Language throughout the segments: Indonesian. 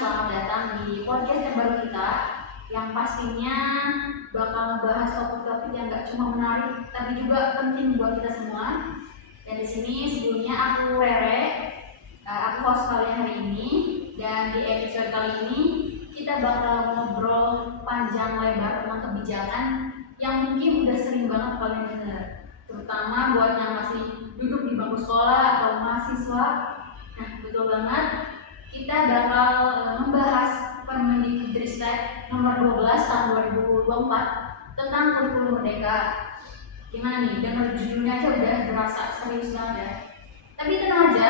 selamat datang di podcast terbaru kita yang pastinya bakal ngebahas topik-topik yang gak cuma menarik tapi juga penting buat kita semua. Dan di sini sebelumnya aku Rere, aku host kalian hari ini. Dan di episode kali ini kita bakal ngobrol panjang lebar tentang kebijakan yang mungkin udah sering banget kalian dengar, terutama buat yang masih duduk di bangku sekolah atau mahasiswa. Nah, betul banget, kita bakal membahas Permendikbudristek nomor 12 tahun 2024 tentang kurikulum merdeka. Gimana nih, dengar judulnya aja udah berasa serius banget ya. Tapi tenang aja,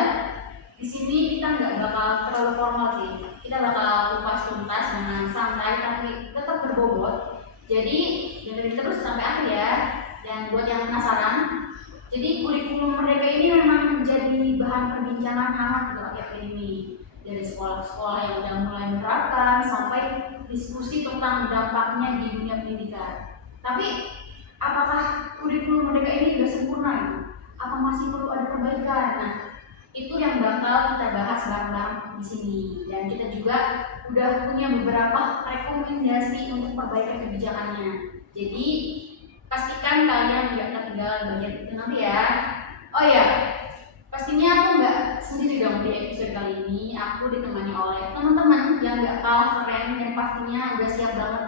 di sini kita nggak bakal terlalu formal sih. Kita bakal kupas tuntas dengan santai tapi tetap berbobot. Jadi dengerin terus sampai akhir ya. Dan buat yang penasaran, jadi kurikulum merdeka ini memang menjadi bahan perbincangan hangat gitu akhir-akhir ini. Dari sekolah-sekolah yang udah mulai menerapkan sampai diskusi tentang dampaknya di dunia pendidikan. Tapi apakah kurikulum merdeka ini sudah sempurna itu? Apa masih perlu ada perbaikan? Nah, itu yang bakal kita bahas bareng-bareng di sini. Dan kita juga udah punya beberapa rekomendasi untuk perbaikan kebijakannya. Jadi pastikan kalian nggak ketinggalan bagian itu nanti ya. Oh ya, pastinya aku nggak sendiri dong di episode kali ini. Aku ditemani oleh teman-teman yang nggak kalah keren dan pastinya udah siap banget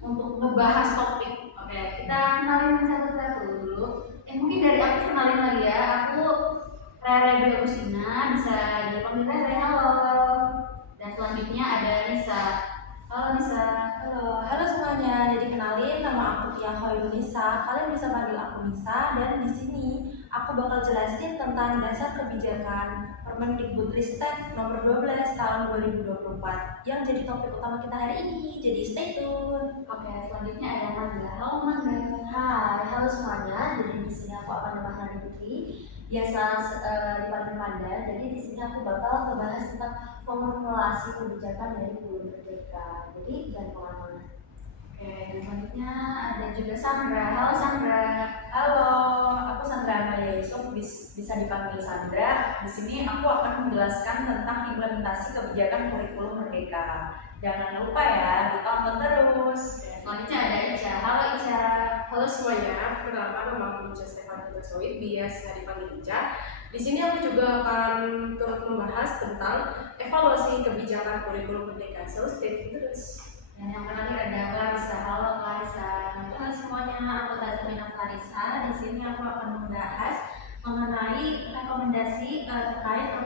untuk ngebahas topik. Oke, kita kenalin satu-satu dulu. Mungkin dari aku kenalin lagi ya. Aku Rere Dwi Agustina, bisa dipanggil Rere. Halo. Dan selanjutnya ada Nisa. Halo Nisa. Halo semuanya. Jadi kenalin, nama aku Tia Khairul Nisa. Kalian bisa panggil aku Nisa, dan di sini aku bakal jelasin tentang dasar kebijakan Permendikbudristek nomor 12 tahun 2024 yang jadi topik utama kita hari ini. Jadi stay tune. Oke, selanjutnya ada Manda. Halo Manda. Hai, halo semuanya. Jadi di sini aku akan Nadi Putri, biasa dipanggil Manda. Jadi di sini aku bakal ngebahas tentang formulasi kebijakan dari kurikulum merdeka. Jadi jangan kemana-mana. Oke, dan selanjutnya ada juga Sandra. Halo Sandra. Halo, aku Sandra Amalia Yusuf, bisa dipanggil Sandra. Di sini aku akan menjelaskan tentang implementasi kebijakan kurikulum merdeka. Jangan lupa ya, ditonton terus. Selanjutnya ada Ica. Halo Ica. Halo semuanya, perkenalkan nama aku Ica Stefan Sawit, biasa dipanggil Ica. Di sini aku juga akan turut membahas tentang evaluasi kebijakan kurikulum merdeka. So stay tune terus. Dan yang terakhir ada Clarissa. Halo Clarissa. Halo semuanya, aku Tazmina Clarissa. Di sini aku akan membahas mengenai rekomendasi terkait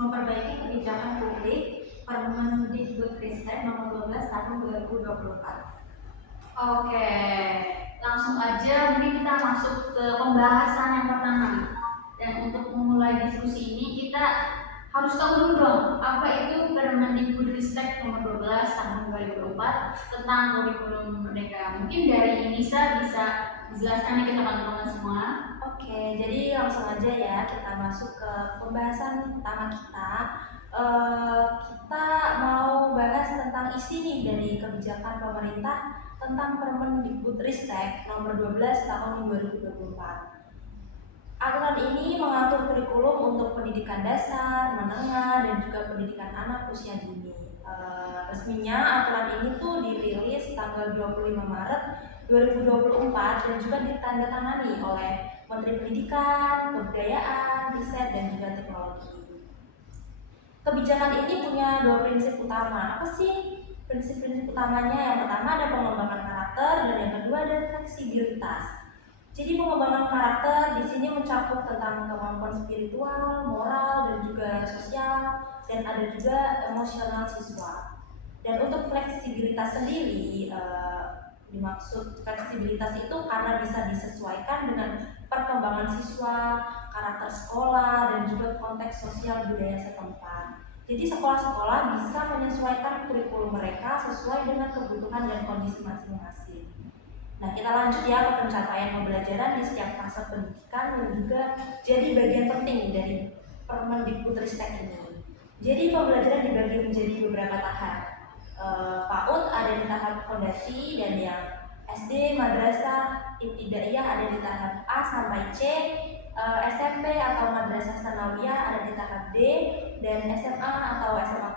memperbaiki kebijakan publik Permendikbudristek nomor 12 tahun 2024. Oke, langsung aja mungkin kita masuk ke pembahasan yang pertama. Dan untuk memulai diskusi ini kita harus tahu dulu dong apa itu Permendikbudristek nomor 12 tahun 2024 tentang kurikulum merdeka. Mungkin dari Nisa bisa dijelaskan nih ke teman-teman semua. Oke, jadi langsung aja ya kita masuk ke pembahasan utama kita. Kita mau bahas tentang isi nih dari kebijakan pemerintah tentang Permendikbudristek nomor 12 tahun 2024. Aturan ini mengatur kurikulum untuk pendidikan dasar, menengah, dan juga pendidikan anak usia dini. Resminya aturan ini tuh dirilis tanggal 25 Maret 2024 dan juga ditandatangani oleh Menteri Pendidikan, Kebudayaan, Riset, dan juga Teknologi. Kebijakan ini punya dua prinsip utama. Apa sih prinsip-prinsip utamanya? Yang pertama ada pengembangan karakter dan yang kedua ada fleksibilitas. Jadi pengembangan karakter di sini mencakup tentang kemampuan spiritual, moral, dan juga sosial, dan ada juga emosional siswa. Dan untuk fleksibilitas sendiri, dimaksud fleksibilitas itu karena bisa disesuaikan dengan perkembangan siswa, karakter sekolah, dan juga konteks sosial budaya setempat. Jadi sekolah-sekolah bisa menyesuaikan kurikulum mereka sesuai dengan kebutuhan dan kondisi masing-masing. Nah, kita lanjut ya ke pencapaian pembelajaran di setiap fase pendidikan dan juga jadi bagian penting dari Permendikbudristek ini. Jadi pembelajaran dibagi menjadi beberapa tahap. PAUD ada di tahap fondasi, dan yang SD, madrasah, ibtidaiyah ada di tahap A sampai C, SMP atau madrasah sanawiyah ada di tahap D, dan SMA atau SMA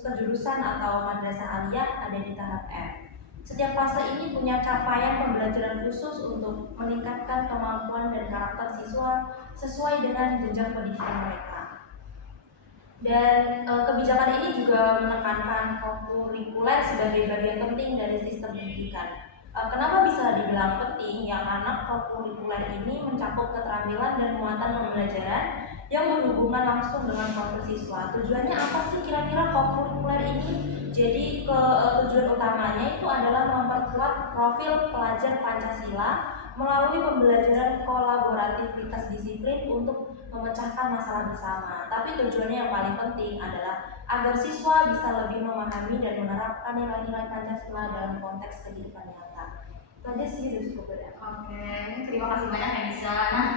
kejurusan atau madrasah aliyah ada di tahap F. Setiap fase ini punya capaian pembelajaran khusus untuk meningkatkan kemampuan dan karakter siswa sesuai dengan jenjang pendidikan mereka. Dan kebijakan ini juga menekankan kurikuler sebagai bagian penting dari sistem pendidikan. Kenapa bisa dibilang penting? Yang anak kurikuler ini mencakup keterampilan dan muatan pembelajaran yang berhubungan langsung dengan profil siswa. Tujuannya apa sih kira-kira kurikuler ini? Jadi tujuan utamanya itu adalah memperkuat profil pelajar Pancasila melalui pembelajaran kolaboratif lintas disiplin untuk memecahkan masalah bersama. Tapi tujuannya yang paling penting adalah agar siswa bisa lebih memahami dan menerapkan nilai-nilai Pancasila dalam konteks kehidupan nyata. Itu aja sih udah cukup ya. Oke, terima kasih banyak Anissa. Nah,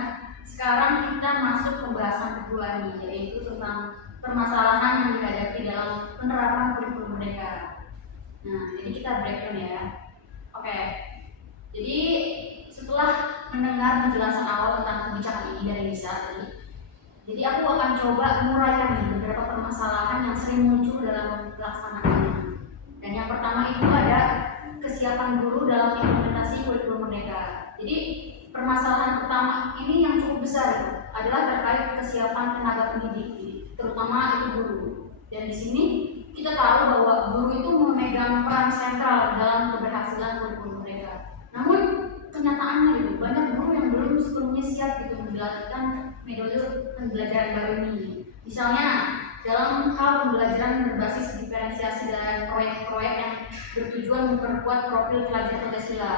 sekarang kita masuk pembahasan kedua nih, yaitu tentang permasalahan yang dihadapi dalam penerapan kurikulum merdeka. Nah, jadi kita breakdown ya. Oke, jadi setelah mendengar penjelasan awal tentang kebijakan ini dari Lisa tadi, jadi aku akan coba menguraikan nih beberapa permasalahan yang sering muncul dalam pelaksanaannya. Dan yang pertama itu ada kesiapan guru dalam implementasi kurikulum merdeka. Jadi permasalahan pertama ini yang cukup besar itu adalah terkait kesiapan tenaga pendidik, terutama itu guru. Dan di sini kita tahu bahwa guru itu memegang peran sentral dalam keberhasilan kurikulum merdeka. Namun kenyataannya itu banyak guru yang belum sepenuhnya siap gitu menjalankan metode pembelajaran baru ini. Misalnya dalam hal pembelajaran berbasis diferensiasi dan proyek-proyek yang bertujuan memperkuat profil pelajar Pancasila.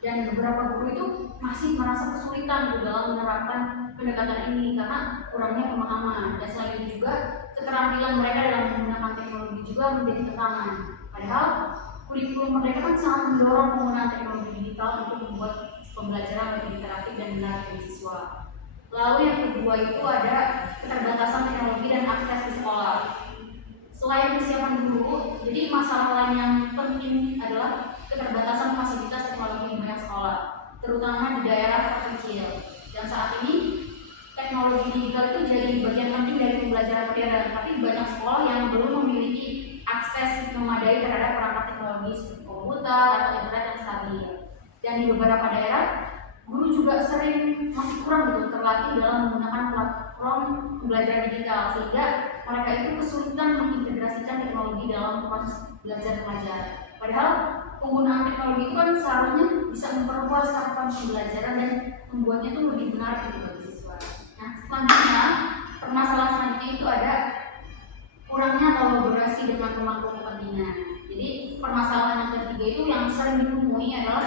Dan beberapa guru itu masih merasa kesulitan gitu dalam menerapkan pendekatan ini karena kurangnya pemahaman. Dan selain itu juga keterampilan mereka dalam menggunakan teknologi juga menjadi tantangan. Padahal kurikulum merdeka kan sangat mendorong penggunaan teknologi digital untuk membuat pembelajaran lebih interaktif dan menarik bagi siswa. Lalu yang kedua itu ada keterbatasan teknologi dan akses di sekolah. Selain kesiapan guru, jadi masalah lain yang penting adalah keterbatasan fasilitas teknologi di banyak sekolah, terutama di daerah terpencil. Dan saat ini teknologi digital itu jadi bagian penting dari pembelajaran modern, tapi banyak sekolah yang belum memiliki akses memadai terhadap perangkat teknologi seperti komputer atau internet yang stabil. Dan di beberapa daerah, guru juga sering masih kurang gitu terlatih dalam menggunakan platform pembelajaran digital, sehingga mereka itu kesulitan mengintegrasikan teknologi dalam proses belajar mengajar. Padahal penggunaan teknologi itu kan seharusnya bisa memperluas cakupan pembelajaran dan membuatnya itu lebih menarik gitu bagi siswa. Nah, selanjutnya permasalahan selanjutnya itu ada kurangnya kolaborasi dengan pemangku kepentingan. Jadi permasalahan yang ketiga itu yang sering ditemui adalah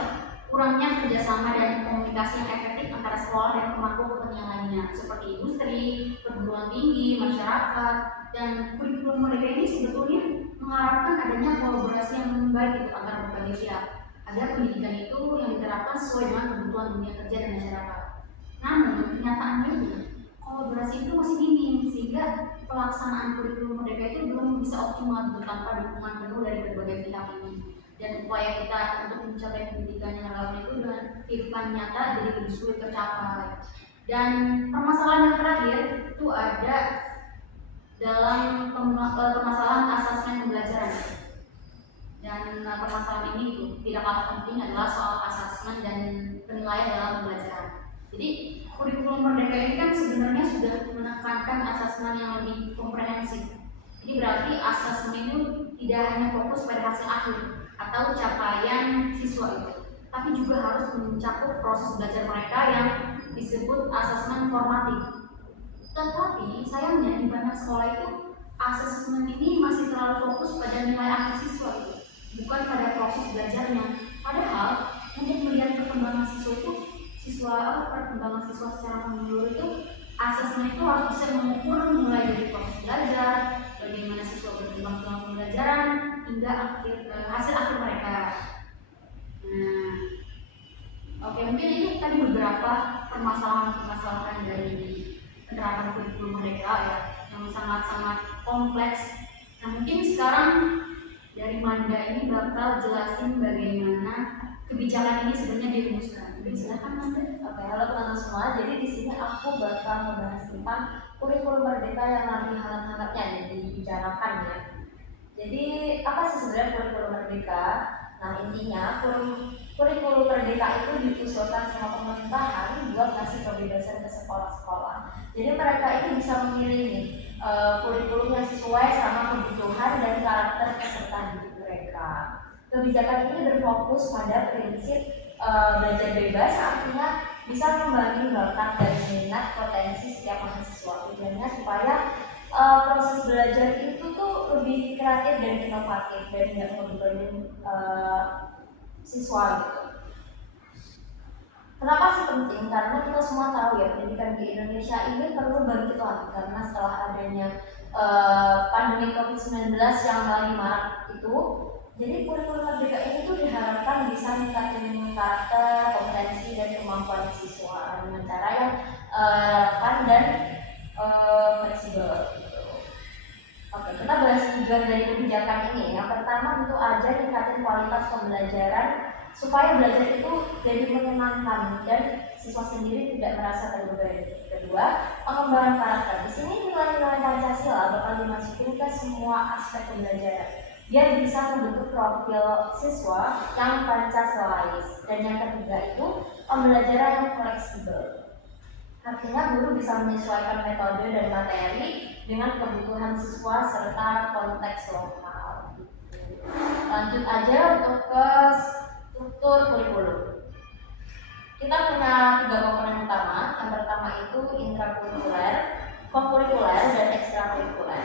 kurangnya kerjasama dan komunikasi yang efektif antara sekolah dan pemangku kepentingan lainnya seperti industri, perguruan tinggi, masyarakat. Dan kurikulum merdeka ini sebetulnya mengharapkan adanya kolaborasi yang baik gitu antara berbagai pihak agar pendidikan itu yang diterapkan sesuai dengan kebutuhan dunia kerja dan masyarakat. Namun kenyataannya itu kolaborasi itu masih minim sehingga pelaksanaan kurikulum merdeka itu belum bisa optimal tanpa dukungan penuh dari berbagai pihak ini. Dan upaya kita untuk mencapai pendidikan yang relevan itu dengan kehidupan nyata jadi lebih sulit tercapai. Dan permasalahan yang terakhir itu ada dalam permasalahan asesmen pembelajaran. Dan permasalahan ini itu tidak kalah penting adalah soal asesmen dan penilaian dalam pembelajaran. Jadi kurikulum merdeka ini kan sebenarnya sudah menekankan asesmen yang lebih komprehensif. Jadi berarti asesmen itu tidak hanya fokus pada hasil akhir atau capaian siswa itu, tapi juga harus mencakup proses belajar mereka yang disebut asesmen formatif. Tetapi sayangnya di banyak sekolah itu asesmen ini masih terlalu fokus pada nilai akhir siswa itu, bukan pada proses belajarnya. Padahal untuk melihat perkembangan siswa itu, perkembangan siswa secara menyeluruh itu, asesmen itu harus bisa mengukur mulai dari proses belajar, bagaimana siswa berkembang selama pembelajaran hingga hasil akhir mereka. Nah, oke, mungkin ini tadi beberapa permasalahan dari penerapan kurikulum merdeka ya, yang sangat-sangat kompleks. Nah, mungkin sekarang dari Manda ini bakal jelasin bagaimana kebijakan ini sebenarnya dirumuskan. Silakan Anda. Oke, halo teman-teman semua. Jadi di sini aku bakal membahas tentang kurikulum merdeka yang lagi hangat-hangatnya nih dibicarakan ya. Jadi apa sih sebenarnya kurikulum merdeka? Nah intinya kurikulum merdeka itu diusulkan sama pemerintahan buat ngasih kebebasan ke sekolah-sekolah. Jadi mereka itu bisa memilih nih kurikulum yang sesuai sama kebutuhan dan karakter peserta didik mereka. Kebijakan ini berfokus pada prinsip belajar bebas, artinya bisa membangun bakat dan minat potensi setiap mahasiswa. Tujuannya supaya proses belajar itu tuh lebih kreatif dan inovatif dan tidak membebani siswa gitu. Kenapa sih penting? Karena kita semua tahu ya pendidikan di Indonesia ini perlu bangkit lagi karena setelah adanya pandemi COVID-19 yang lagi marak itu. Jadi kurikulum merdeka ini tuh diharapkan bisa meningkatkan karakter, kompetensi, dan kemampuan siswa dengan cara yang relevan dan fleksibel. Gitu. Oke, kita bahas tujuan dari kebijakan ini. Yang pertama tentu aja meningkatkan kualitas pembelajaran supaya belajar itu jadi menyenangkan dan siswa sendiri tidak merasa terbebani. Kedua, pengembangan karakter. Di sini nilai-nilai Pancasila bakal dimasukin ke semua aspek pembelajaran. Dia bisa membentuk profil siswa yang Pancasilais. Dan yang ketiga itu pembelajaran yang fleksibel. Artinya guru bisa menyesuaikan metode dan materi dengan kebutuhan siswa serta konteks lokal. Lanjut aja untuk ke struktur kurikulum. Kita punya 3 komponen utama. Yang pertama itu intrakurikuler, kokurikuler, dan ekstrakurikuler.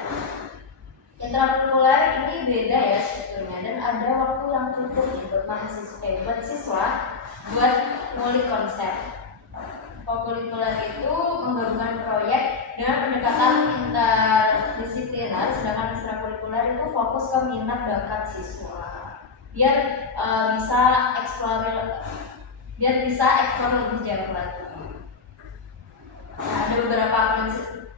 Intrakurikuler ini beda ya strukturnya dan ada waktu yang cukup buat siswa buat ngulik konsep. Kokurikuler itu menggabungkan proyek dengan pendekatan interdisipliner, sedangkan ekstrakurikuler itu fokus ke minat bakat siswa. Biar bisa eksplor lebih jauh lagi. Nah, ada beberapa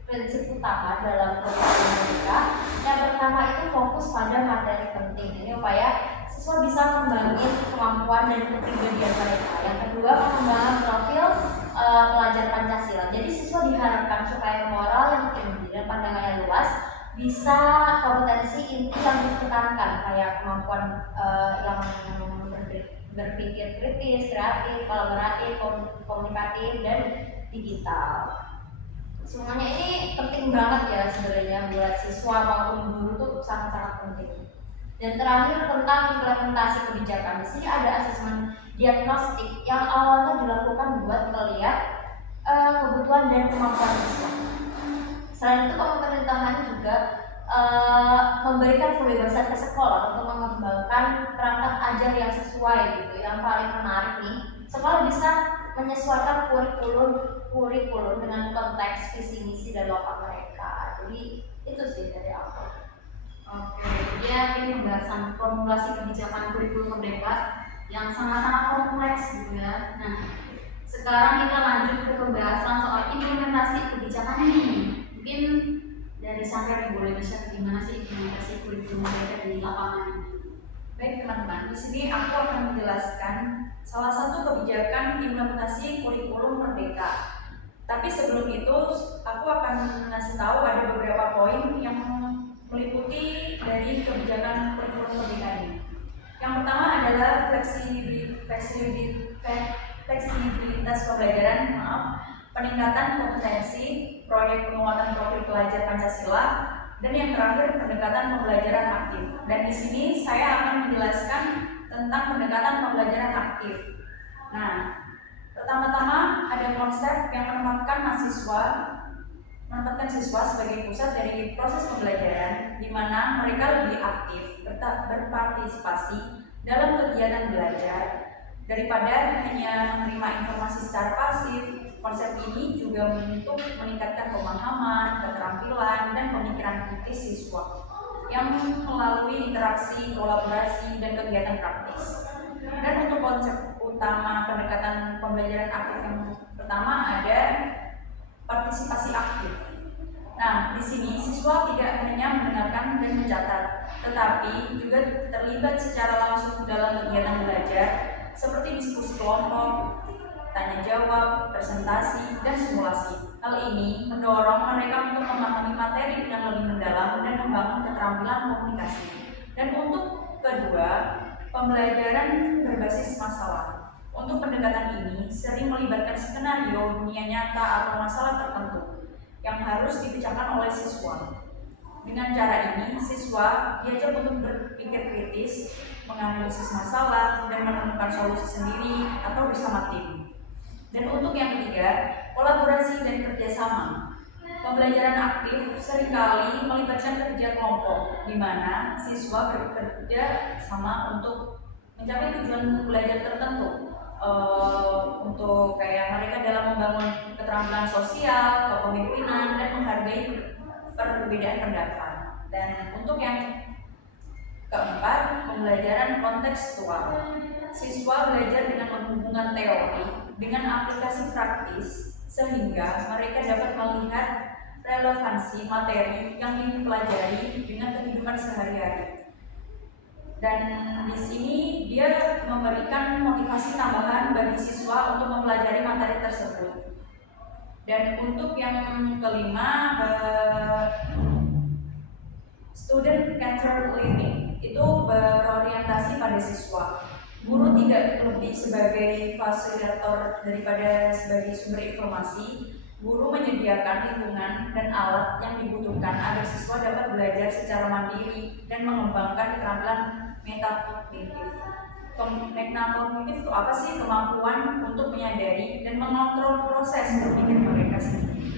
prinsip utama dalam kurikulum merdeka. Yang pertama itu fokus pada materi penting. Ini upaya siswa bisa membangun kemampuan dan kepribadian mereka. Yang kedua, pengembangan profil pelajar Pancasila. Jadi siswa diharapkan supaya moral yang tinggi dan pandangan yang luas, bisa kompetensi inti yang ditekankan kayak kemampuan yang berpikir kritis, kreatif, kolaboratif, komunikatif, dan digital. Semuanya ini penting banget ya sebenarnya buat siswa maupun guru tuh sangat-sangat penting. Dan terakhir tentang implementasi kebijakan. Di sini ada asesmen diagnostik yang awalnya dilakukan buat melihat kebutuhan dan kemampuan siswa. Selain itu pemerintahan juga memberikan kebebasan ke sekolah untuk mengembangkan perangkat ajar yang sesuai gitu. Yang paling menarik nih, sekolah bisa menyesuaikan kurikulum dengan konteks visi misi dan lokal mereka. Jadi itu sih dari aku. Oke, ya ini pembahasan formulasi kebijakan kurikulum merdeka yang sangat-sangat kompleks gitu ya. Nah, sekarang kita lanjut ke pembahasan soal implementasi kebijakan ini. Mungkin dari Sandra boleh bisa gimana sih implementasi kurikulum merdeka di lapangan ini? Baik teman-teman, di sini aku akan menjelaskan salah satu kebijakan implementasi kurikulum merdeka. Tapi sebelum itu, aku akan ngasih tahu ada beberapa poin yang meliputi dari kebijakan kurikulum merdeka ini. Yang pertama adalah fleksibilitas pembelajaran, peningkatan kompetensi, proyek penguatan profil pelajar Pancasila, dan yang terakhir pendekatan pembelajaran aktif. Dan di sini saya akan menjelaskan tentang pendekatan pembelajaran aktif. Nah, pertama-tama ada konsep yang menempatkan siswa sebagai pusat dari proses pembelajaran, di mana mereka lebih aktif berpartisipasi dalam kegiatan belajar daripada hanya menerima informasi secara pasif. Konsep ini juga untuk meningkatkan pemahaman, keterampilan, dan pemikiran kritis siswa yang melalui interaksi, kolaborasi, dan kegiatan praktis. Dan untuk konsep utama pendekatan pembelajaran aktif yang pertama ada partisipasi aktif. Nah, di sini siswa tidak hanya mendengarkan dan mencatat, tetapi juga terlibat secara langsung dalam kegiatan belajar seperti diskusi kelompok, tanya jawab, presentasi, dan simulasi. Hal ini mendorong mereka untuk memahami materi dengan lebih mendalam dan membangun keterampilan komunikasi. Dan untuk kedua, pembelajaran berbasis masalah. Untuk pendekatan ini sering melibatkan skenario dunia nyata atau masalah tertentu yang harus dipecahkan oleh siswa. Dengan cara ini, siswa diajar untuk berpikir kritis, menganalisis masalah, dan menemukan solusi sendiri atau bersama tim. Dan untuk yang ketiga, kolaborasi dan kerjasama. Pembelajaran aktif seringkali melibatkan kerja kelompok, di mana siswa bekerja sama untuk mencapai tujuan belajar tertentu. Untuk kayak mereka dalam membangun keterampilan sosial, kepemimpinan, dan menghargai perbedaan pendapat. Dan untuk yang keempat, pembelajaran kontekstual. Siswa belajar dengan menghubungkan teori dengan aplikasi praktis sehingga mereka dapat melihat relevansi materi yang dipelajari dengan kehidupan sehari-hari. Dan di sini dia memberikan motivasi tambahan bagi siswa untuk mempelajari materi tersebut. Dan untuk yang kelima, student-centered learning itu berorientasi pada siswa. Guru tidak lebih sebagai fasilitator daripada sebagai sumber informasi. Guru menyediakan lingkungan dan alat yang dibutuhkan agar siswa dapat belajar secara mandiri dan mengembangkan keterampilan metakognitif. Metakognitif itu apa sih? Kemampuan untuk menyadari dan mengontrol proses berpikir mereka sendiri.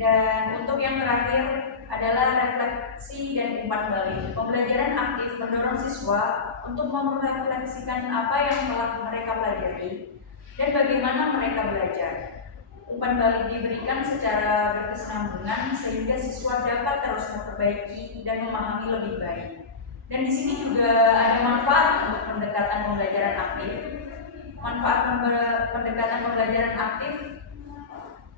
Dan untuk yang terakhir adalah refleksi dan umpan balik. Pembelajaran aktif mendorong siswa untuk merefleksikan apa yang telah mereka pelajari dan bagaimana mereka belajar. Umpan balik diberikan secara berkesinambungan sehingga siswa dapat terus memperbaiki dan memahami lebih baik. Dan di sini juga ada manfaat untuk pendekatan pembelajaran aktif. Manfaat pendekatan pembelajaran aktif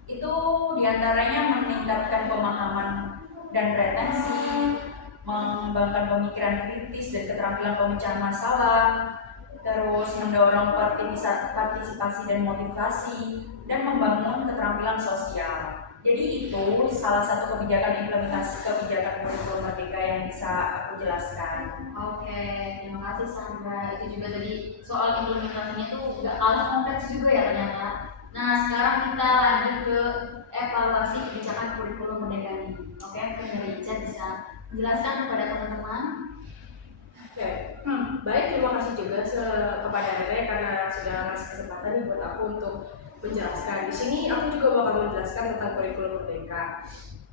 itu diantaranya meningkatkan pemahaman dan retensi, mengembangkan pemikiran kritis dan keterampilan pemecahan masalah, terus mendorong partisipasi dan motivasi, dan membangun keterampilan sosial. Jadi itu salah satu kebijakan implementasi kebijakan kurikulum merdeka yang bisa aku jelaskan. Oke, terima kasih Sandra. Itu juga tadi soal implementasinya tuh nggak kalah kompleks juga ya ternyata. Nah sekarang kita lanjut ke evaluasi kebijakan kurikulum merdeka ini. Oke, mungkin dari Ica bisa menjelaskan kepada teman-teman. Oke, baik, terima kasih juga kepada Rere karena sudah ngasih kesempatan nih buat aku untuk menjelaskan. Di sini aku juga bakal menjelaskan tentang kurikulum merdeka.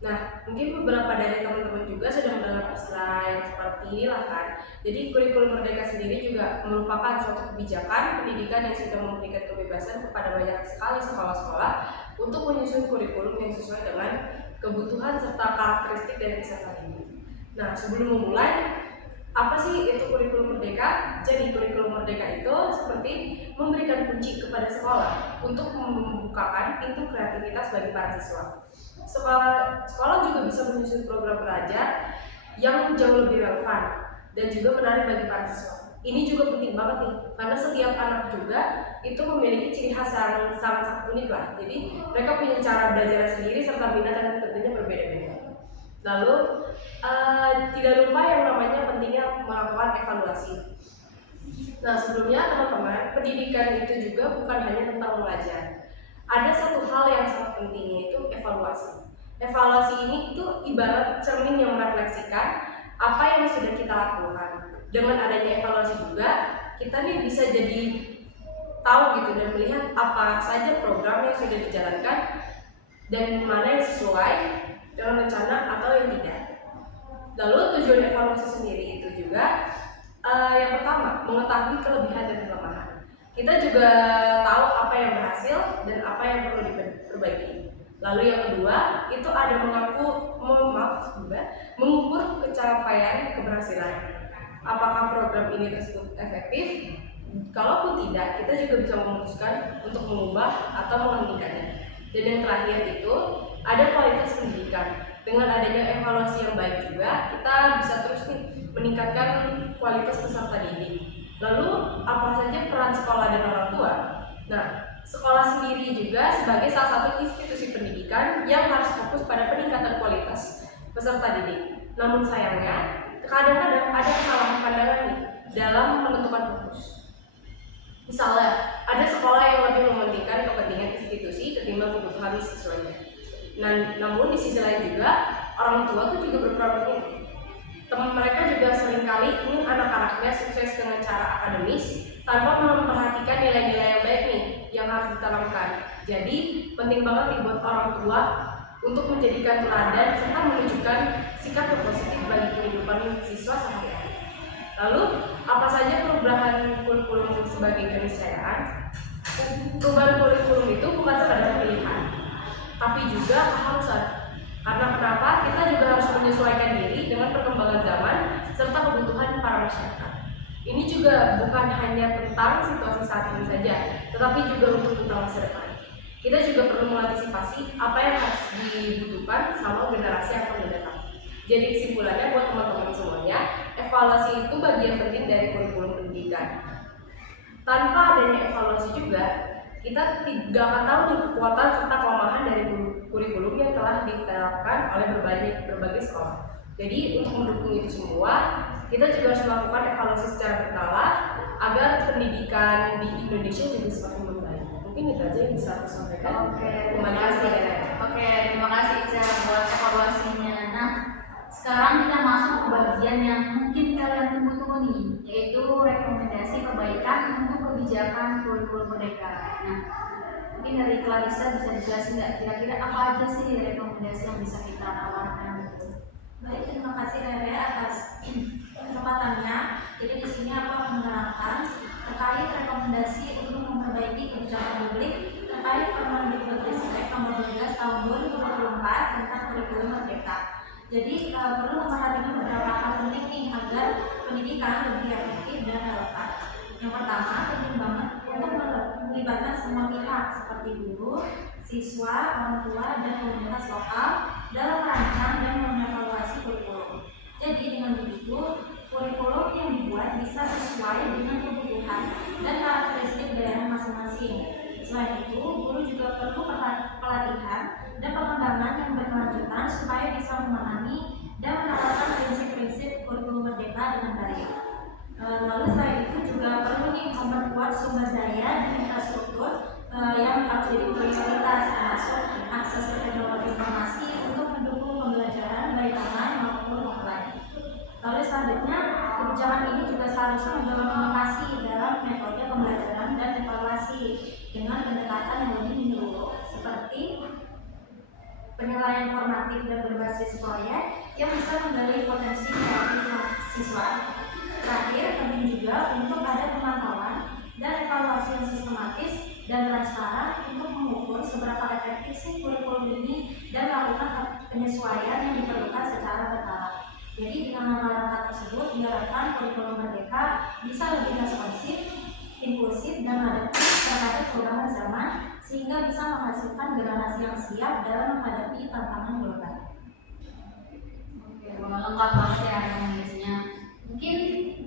Nah, mungkin beberapa dari teman-teman juga sudah mendengar istilah yang seperti inilah kan. Jadi kurikulum merdeka sendiri juga merupakan suatu kebijakan pendidikan yang sudah memberikan kebebasan kepada banyak sekali sekolah-sekolah untuk menyusun kurikulum yang sesuai dengan kebutuhan serta karakteristik dari peserta didik. Nah, sebelum memulai, apa sih itu kurikulum merdeka? Jadi kurikulum merdeka itu seperti memberikan kunci kepada sekolah untuk membukakan pintu kreativitas bagi para siswa. Sekolah juga bisa menyusun program belajar yang jauh lebih relevan dan juga menarik bagi para siswa. Ini juga penting banget nih, karena setiap anak juga itu memiliki ciri khas yang sangat unik lah. Jadi mereka punya cara belajar sendiri serta minat yang tentunya berbeda-beda. Lalu tidak lupa yang namanya pentingnya melakukan evaluasi. Nah sebelumnya teman-teman, pendidikan itu juga bukan hanya tentang belajar. Ada satu hal yang sangat penting, yaitu evaluasi. Evaluasi ini itu ibarat cermin yang merefleksikan apa yang sudah kita lakukan. Dengan adanya evaluasi juga, kita nih bisa jadi tahu gitu dan melihat apa saja program yang sudah dijalankan dan mana yang sesuai dengan rencana atau yang tidak. Lalu tujuan evaluasi sendiri itu juga yang pertama, mengetahui kelebihan dan kelemahan. Kita juga tahu apa yang berhasil dan apa yang perlu diperbaiki. Lalu yang kedua, itu ada mengukur pencapaian keberhasilan. Apakah program ini tersebut efektif? Kalaupun tidak, kita juga bisa memutuskan untuk mengubah atau menghentikannya. Dan yang terakhir itu ada kualitas pendidikan. Dengan adanya evaluasi yang baik juga, kita bisa terus nih meningkatkan kualitas peserta didik. Lalu apa saja peran sekolah dan orang tua? Nah, sekolah sendiri juga sebagai salah satu institusi pendidikan yang harus fokus pada peningkatan kualitas peserta didik. Namun sayangnya, kadang-kadang ada kesalahan pandangan nih dalam menentukan fokus. Misalnya, ada sekolah yang lebih mementingkan kepentingan institusi ketimbang kebutuhan siswanya. Namun di sisi lain juga, orang tua tuh juga berperan penting. Teman mereka juga seringkali ingin anak-anaknya sukses dengan cara akademis tanpa memperhatikan nilai-nilai yang baik nih yang harus ditanamkan. Jadi penting banget nih buat orang tua untuk menjadikan teladan serta menunjukkan sikap yang positif bagi kehidupan siswa sehari-hari. Lalu apa saja perubahan kurikulum sebagai keniscayaan? Perubahan kurikulum itu bukan sekadar pilihan, tapi juga keharusan. Karena kenapa? Kita juga harus menyesuaikan diri dengan perkembangan zaman serta kebutuhan para masyarakat. Ini juga bukan hanya tentang situasi saat ini saja, tetapi juga untuk tentang masa depan. Kita juga perlu mengantisipasi apa yang harus dibutuhkan sama generasi yang akan mendatang. Jadi kesimpulannya buat teman-teman semuanya, evaluasi itu bagian penting dari kurikulum pendidikan. Tanpa adanya evaluasi juga, kita tidak akan tahu nih kekuatan serta kelemahan dari kurikulum yang telah diterapkan oleh berbagai sekolah. Jadi untuk mendukung itu semua, kita juga harus melakukan evaluasi secara berkala agar pendidikan di Indonesia juga semakin membaik. Mungkin itu aja yang bisa aku sampaikan. Terima kasih. Terima kasih Ica buat evaluasinya. Nah, sekarang kita masuk ke bagian yang mungkin kalian tunggu-tunggu nih, yaitu rekomendasi perbaikan untuk kebijakan kurikulum merdeka. Nah, mungkin dari Clarissa bisa dijelasin nggak kira-kira apa aja sih rekomendasi yang bisa kita tawarkan gitu? Baik, terima kasih Rere atas kesempatannya. Jadi di sini aku akan menerangkan terkait rekomendasi untuk memperbaiki kebijakan publik terkait Permendikbudristek Nomor 12 Tahun 2024 tentang kurikulum merdeka. Jadi perlu memperhatikan beberapa hal penting nih agar pendidikan lebih efektif dan relevan. Yang pertama, penting banget untuk melibatkan semua pihak seperti guru, siswa, orang tua, dan komunitas lokal dalam merancang dan mengevaluasi kurikulum. Jadi dengan begitu, kurikulum yang dibuat bisa sesuai dengan kebutuhan dan karakteristik daerah masing-masing. Selain itu, guru juga perlu pelatihan dan pengembangan yang berkelanjutan supaya bisa memahami dan menerapkan prinsip-prinsip kurikulum merdeka dengan baik. Lalu selain itu juga perlu nih memperkuat sumber daya dan infrastruktur yang harus jadi prioritas, termasuk akses ke teknologi informasi untuk mendukung pembelajaran baik online maupun offline. Lalu selanjutnya, kebijakan ini juga seharusnya mendorong inovasi dalam metode pembelajaran dan evaluasi dengan pendekatan yang lebih menyeluruh, seperti penilaian formatif dan berbasis proyek yang bisa menggali potensi kreatif siswa. Terakhir, penting juga untuk ada pemantauan dan evaluasi yang sistematis dan transparan untuk mengukur seberapa efektif sih kurikulum ini dan melakukan penyesuaian yang diperlukan secara berkala. Jadi dengan langkah-langkah tersebut diharapkan kurikulum merdeka bisa lebih responsif, inklusif, dan adaptif terhadap perubahan zaman sehingga bisa menghasilkan generasi yang siap dalam menghadapi tantangan global. Oke, lengkap banget ya rekomendasinya. Mungkin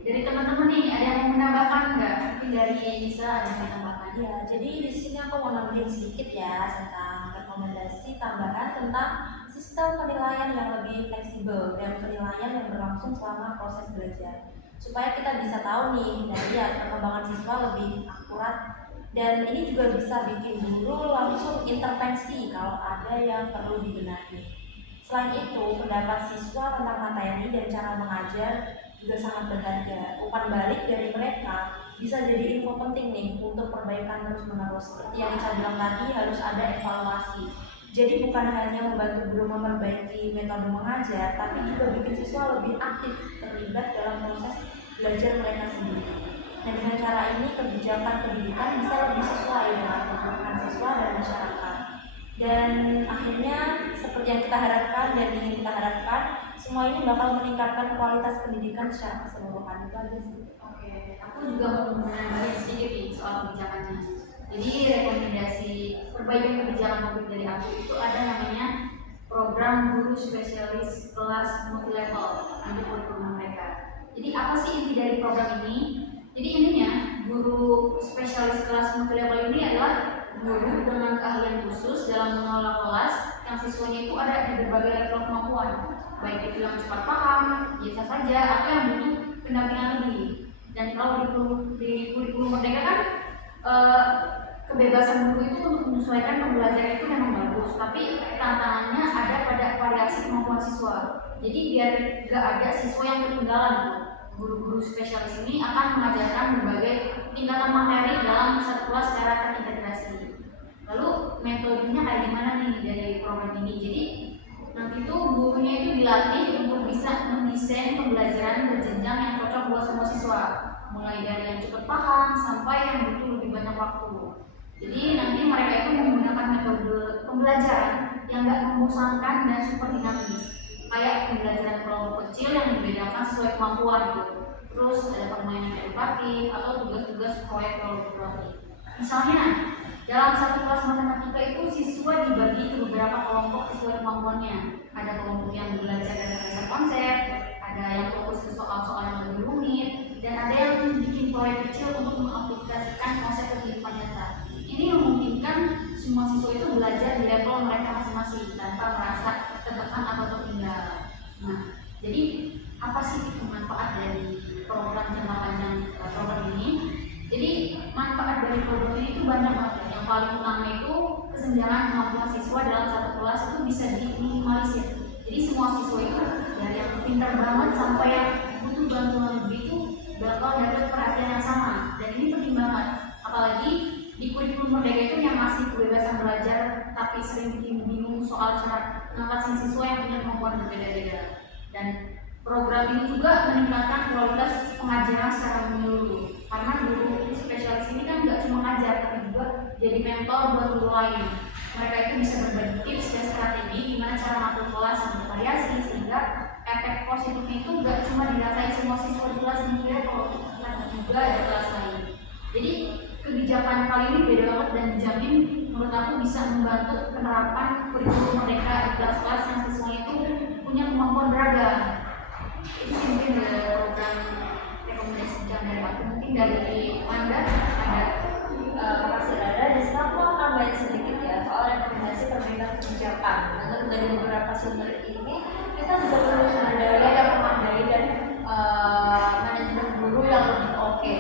dari teman-teman nih ada yang mau menambahkan nggak? Mungkin dari Nisa ada yang mau menambahkan? Ya, jadi di sini aku mau nambahin sedikit ya tentang rekomendasi tambahan tentang sistem penilaian yang lebih fleksibel dan penilaian yang berlangsung selama proses belajar. Supaya kita bisa tahu nih dari perkembangan siswa lebih akurat, dan ini juga bisa bikin guru langsung intervensi kalau ada yang perlu dibenahi. Selain itu, pendapat siswa tentang materi dan cara mengajar juga sangat berharga. Umpan balik dari mereka bisa jadi info penting nih untuk perbaikan terus-menerus. Seperti yang saya bilang tadi, harus ada evaluasi. Jadi bukan hanya membantu guru memperbaiki metode mengajar, tapi juga bikin siswa lebih aktif terlibat dalam proses belajar mereka sendiri. Dan dengan cara ini, kebijakan pendidikan bisa lebih sesuai dengan kebutuhan siswa dan masyarakat. Dan akhirnya, seperti yang kita harapkan dan ingin kita harapkan, semua ini bakal meningkatkan kualitas pendidikan secara keseluruhan. Itu aja sih. Oke, aku juga mau menambahkan sedikit nih soal kebijakannya. Jadi rekomendasi perbaikan kebijakan publik dari aku itu ada namanya program guru spesialis kelas multilevel untuk kurikulum mereka. Jadi apa sih inti dari program ini? Jadi ininya, guru spesialis kelas multilevel ini adalah guru dengan keahlian khusus dalam mengelola kelas yang siswanya itu ada di berbagai level kemampuan, baik itu yang cepat paham, biasa saja, atau yang butuh pendampingan lebih. Dan kalau di kurikulum Merdeka kan kebebasan guru itu untuk menyesuaikan pembelajaran itu memang bagus, tapi tantangannya ada pada variasi kemampuan siswa. Jadi biar gak ada siswa yang ketinggalan gitu. Guru-guru spesialis ini akan mengajarkan berbagai tingkatan materi dalam satu kelas secara terintegrasi. Lalu metodenya kayak gimana nih dari program ini? Jadi nanti tuh gurunya itu dilatih untuk bisa mendesain pembelajaran berjenjang yang cocok buat semua siswa, mulai dari yang cepat paham sampai yang butuh lebih banyak waktu. Jadi nanti mereka itu menggunakan metode pembelajaran yang gak membosankan dan super dinamis, kayak pembelajaran kelompok kecil yang dibedakan sesuai kemampuan gitu. Terus ada permainan edukatif atau tugas-tugas proyek kolaboratif. Misalnya dalam satu kelas matematika itu siswa dibagi ke beberapa kelompok sesuai kemampuannya. Ada kelompok yang belajar dasar-dasar konsep, ada yang fokus ke soal-soal yang lebih rumit, dan ada yang bikin proyek kecil untuk mengaplikasikan konsep ke kehidupan nyata. Ini memungkinkan semua siswa itu belajar di level mereka masing-masing tanpa merasa tertekan atau tertinggal. Nah, jadi apa sih manfaat dari program jangka panjang program ini? Jadi manfaat dari program ini itu banyak banget. Yang paling utama itu kesenjangan kemampuan siswa dalam satu kelas itu bisa diminimalisir. Jadi semua siswa itu dari yang pintar banget sampai yang butuh bantuan lebih itu bakal dapat perhatian yang sama. Dan ini penting banget. Apalagi di kurikulum Merdeka itu yang masih kebebasan belajar tapi sering bikin bingung soal cara ngatasin siswa yang punya kemampuan berbeda-beda. Dan program ini juga meningkatkan kualitas pengajaran secara menyeluruh, karena guru spesialis ini kan nggak cuma ngajar tapi juga jadi mentor buat guru lain. Mereka itu bisa berbagi tips dan strategi gimana cara ngatur kelas yang bervariasi sehingga efek positifnya itu nggak cuma dirasain semua siswa di kelas ini tapi juga di kelas lain. Jadi kebijakan kali ini beda banget dan dijamin menurut aku bisa membantu penerapan kurikulum Merdeka di kelas-kelas yang siswanya itu punya kemampuan beragam. Itu sih mungkin dari program rekomendasi dari aku. Mungkin dari Anda ada Makasih Rada, di sini aku mau nambahin sedikit ya soal rekomendasi perbaikan kebijakan. Untuk dari beberapa sumber ini, kita juga perlu sumber daya yang memadai dan manajemen guru yang lebih oke.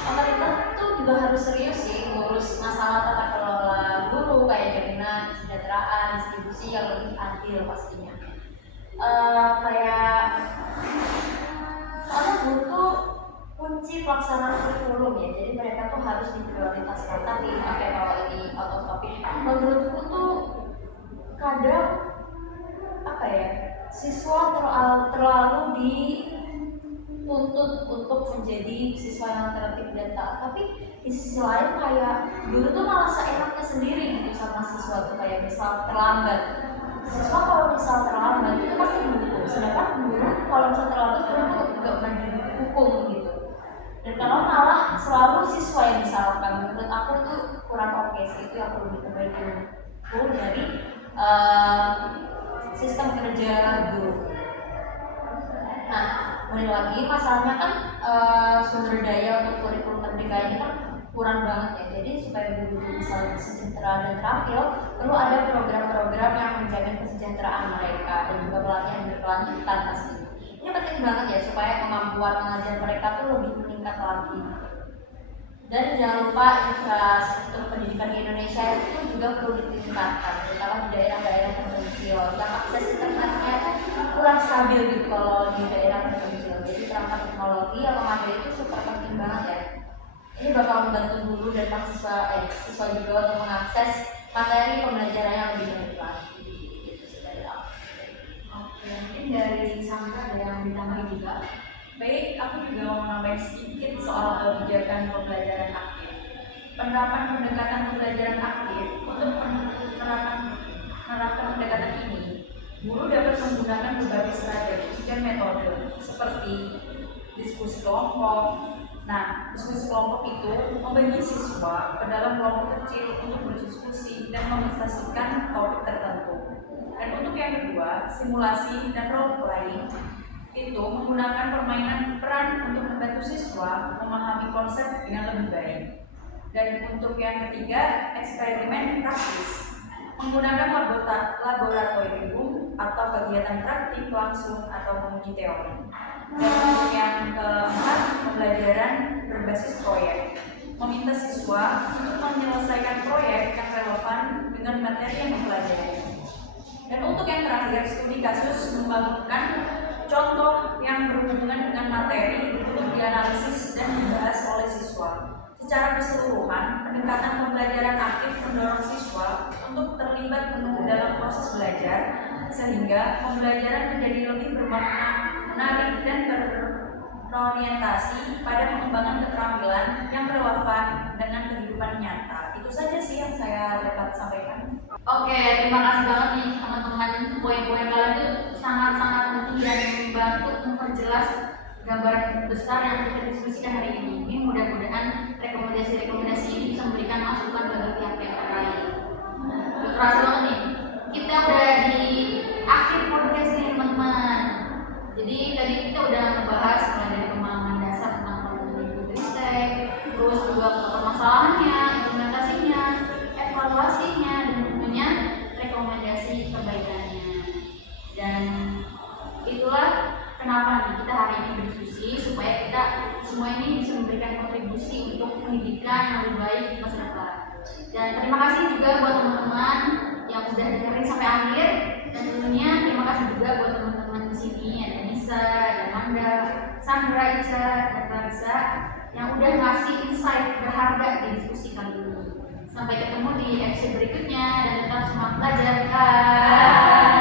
Pemerintah tuh juga harus serius sih ngurus masalah tata kelola guru kayak jaminan kesejahteraan, distribusi yang lebih adil pastinya. Kayak soalnya guru tuh kunci pelaksanaan kurikulum ya, jadi mereka tuh harus diprioritaskan. Tapi kalau ini out of topic, menurutku tuh kadang apa ya, siswa terlalu dituntut untuk menjadi siswa yang tertib dan taat, tapi di sisi lain kayak guru tuh malah seenaknya sendiri gitu sama siswa tuh, kayak misal terlambat. Siswa kalau misal terlambat itu pasti dihukum, sedangkan guru kalau misal terlambat guru tuh gak pernah dihukum gitu. Dan kalau malah selalu siswa yang disalahkan, menurut aku itu kurang oke sih, itu yang perlu diperbaiki dari sistem kerja guru. Nah, mulai lagi masalahnya kan sumber daya untuk kurikulum Merdeka ini kan kurang banget ya. Jadi supaya guru bisa lebih sejahtera dan terampil, perlu ada program-program yang menjamin kesejahteraan mereka dan juga pelatihan berkelanjutan pastinya. Ini penting banget ya supaya kemampuan mengajar mereka tuh lebih meningkat lagi. Dan jangan lupa infrastruktur pendidikan di Indonesia itu juga perlu ditingkatkan, terutama di daerah-daerah terpencil yang akses internetnya kurang stabil gitu kalau di daerah terpencil. Jadi perangkat teknologi yang memadai itu super penting banget ya. Ini bakal membantu guru dan siswa juga untuk mengakses materi pembelajaran yang lebih baik lagi. mungkin dari Sandra ada yang ditambahin juga. Baik, aku juga mau nambahin sedikit soal kebijakan pembelajaran aktif. Penerapan pendekatan pembelajaran aktif untuk menerapkan pendekatan ini, guru dapat menggunakan berbagai strategi dan metode seperti diskusi kelompok. Nah, diskusi kelompok itu membagi siswa ke dalam kelompok kecil untuk berdiskusi dan mengekspresikan topik tertentu. Dan untuk yang kedua, simulasi dan role playing itu menggunakan permainan peran untuk membantu membantu siswa memahami konsep dengan lebih baik. Dan untuk yang ketiga, eksperimen praktis. Menggunakan laboratorium atau kegiatan praktik langsung atau menguji teori. Dan untuk yang keempat, pembelajaran berbasis proyek. Meminta siswa untuk menyelesaikan proyek yang relevan dengan materi yang dipelajari. Dan untuk yang terakhir, studi kasus membangunkan contoh yang berhubungan dengan materi untuk dianalisis dan dibahas oleh siswa. Secara keseluruhan, pendekatan pembelajaran aktif mendorong siswa untuk terlibat penuh dalam proses belajar, sehingga pembelajaran menjadi lebih bermakna, menarik, dan berorientasi pada pengembangan keterampilan yang relevan dengan kehidupan nyata. Itu saja sih yang saya dapat sampaikan. Oke, terima kasih banget nih teman-teman. Poin-poin kalian itu sangat-sangat penting dan membantu memperjelas gambaran besar yang kita diskusikan hari ini. Ini mudah-mudahan rekomendasi-rekomendasi ini bisa memberikan masukan bagi pihak-pihak terkait. Terasa banget nih, kita udah di akhir podcast nih teman-teman. Jadi tadi kita udah membahas mulai dari pemahaman dasar tentang Teknik, terus juga permasalahannya, implementasinya, evaluasinya, dan tentunya rekomendasi perbaikannya. Dan itulah kenapa nih kita hari ini berdiskusi, supaya kita semua ini bisa memberikan kontribusi untuk pendidikan yang lebih baik di masa depan. Dan terima kasih juga buat teman-teman yang udah dengerin sampai akhir, dan tentunya terima kasih juga buat teman-teman di sini, ada Nisa, ada Manda, Sandra, Ica, dan Clarissa yang udah ngasih insight berharga di diskusi kali ini. Sampai ketemu di episode berikutnya dan tetap semangat belajar. Bye.